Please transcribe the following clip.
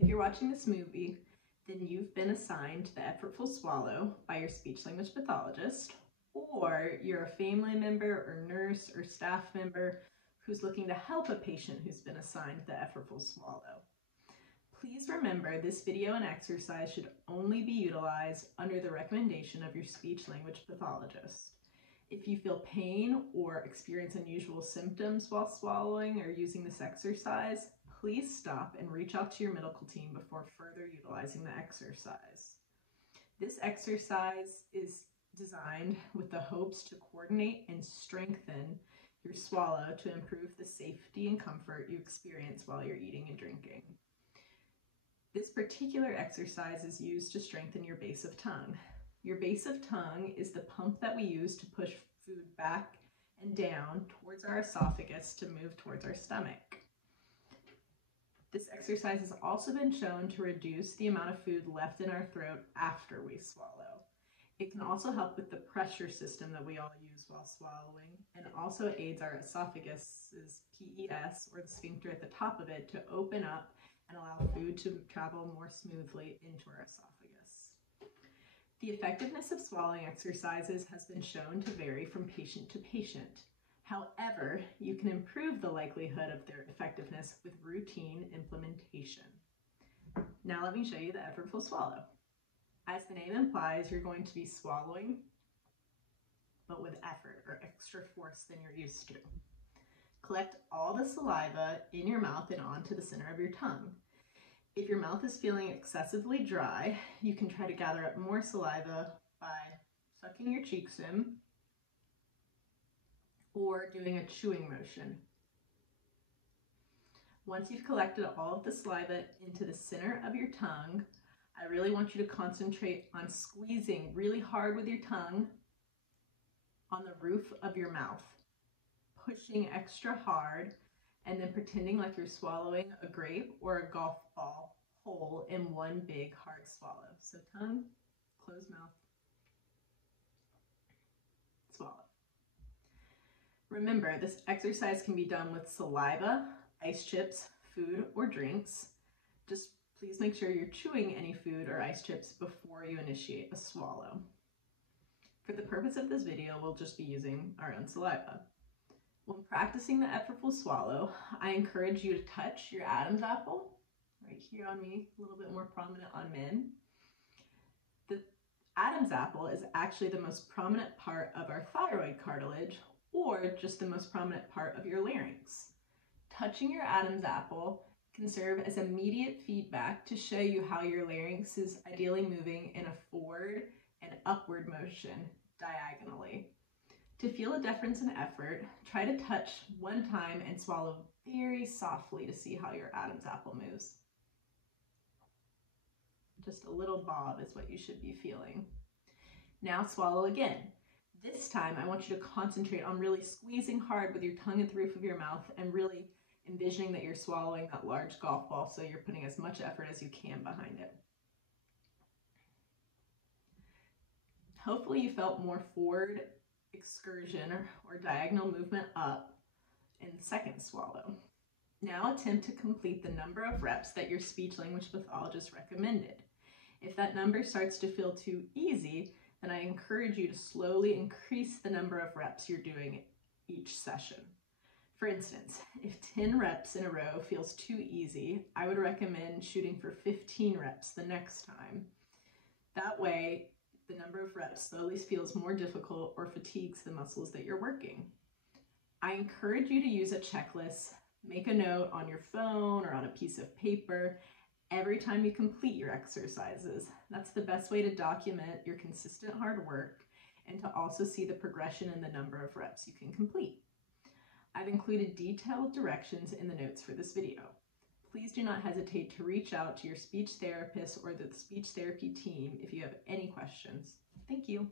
If you're watching this movie, then you've been assigned the Effortful Swallow by your speech-language pathologist, or you're a family member or nurse or staff member who's looking to help a patient who's been assigned the Effortful Swallow. Please remember this video and exercise should only be utilized under the recommendation of your speech-language pathologist. If you feel pain or experience unusual symptoms while swallowing or using this exercise, please stop and reach out to your medical team before further utilizing the exercise. This exercise is designed with the hopes to coordinate and strengthen your swallow to improve the safety and comfort you experience while you're eating and drinking. This particular exercise is used to strengthen your base of tongue. Your base of tongue is the pump that we use to push food back and down towards our esophagus to move towards our stomach. This exercise has also been shown to reduce the amount of food left in our throat after we swallow. It can also help with the pressure system that we all use while swallowing, and also aids our esophagus' PES, or the sphincter at the top of it, to open up and allow food to travel more smoothly into our esophagus. The effectiveness of swallowing exercises has been shown to vary from patient to patient. However, you can improve the likelihood of their effectiveness with routine implementation. Now let me show you the Effortful Swallow. As the name implies, you're going to be swallowing, but with effort or extra force than you're used to. Collect all the saliva in your mouth and onto the center of your tongue. If your mouth is feeling excessively dry, you can try to gather up more saliva by sucking your cheeks in or doing a chewing motion. Once you've collected all of the saliva into the center of your tongue, I really want you to concentrate on squeezing really hard with your tongue on the roof of your mouth, pushing extra hard, and then pretending like you're swallowing a grape or a golf ball whole in one big hard swallow. So tongue, closed mouth, swallow. Remember, this exercise can be done with saliva, ice chips, food, or drinks. Just please make sure you're chewing any food or ice chips before you initiate a swallow. For the purpose of this video, we'll just be using our own saliva. When practicing the Effortful Swallow, I encourage you to touch your Adam's apple, right here on me, a little bit more prominent on men. The Adam's apple is actually the most prominent part of our thyroid cartilage, or just the most prominent part of your larynx. Touching your Adam's apple can serve as immediate feedback to show you how your larynx is ideally moving in a forward and upward motion diagonally. To feel a difference in effort, try to touch one time and swallow very softly to see how your Adam's apple moves. Just a little bob is what you should be feeling. Now swallow again. This time I want you to concentrate on really squeezing hard with your tongue at the roof of your mouth and really envisioning that you're swallowing that large golf ball, so you're putting as much effort as you can behind it. Hopefully you felt more forward excursion or diagonal movement up in the second swallow. Now attempt to complete the number of reps that your speech-language pathologist recommended. If that number starts to feel too easy, then I encourage you to slowly increase the number of reps you're doing each session. For instance, if 10 reps in a row feels too easy, I would recommend shooting for 15 reps the next time. That way, the number of reps slowly feels more difficult or fatigues the muscles that you're working. I encourage you to use a checklist. Make a note on your phone or on a piece of paper every time you complete your exercises. That's the best way to document your consistent hard work and to also see the progression in the number of reps you can complete. I've included detailed directions in the notes for this video. Please do not hesitate to reach out to your speech therapist or the speech therapy team if you have any questions. Thank you.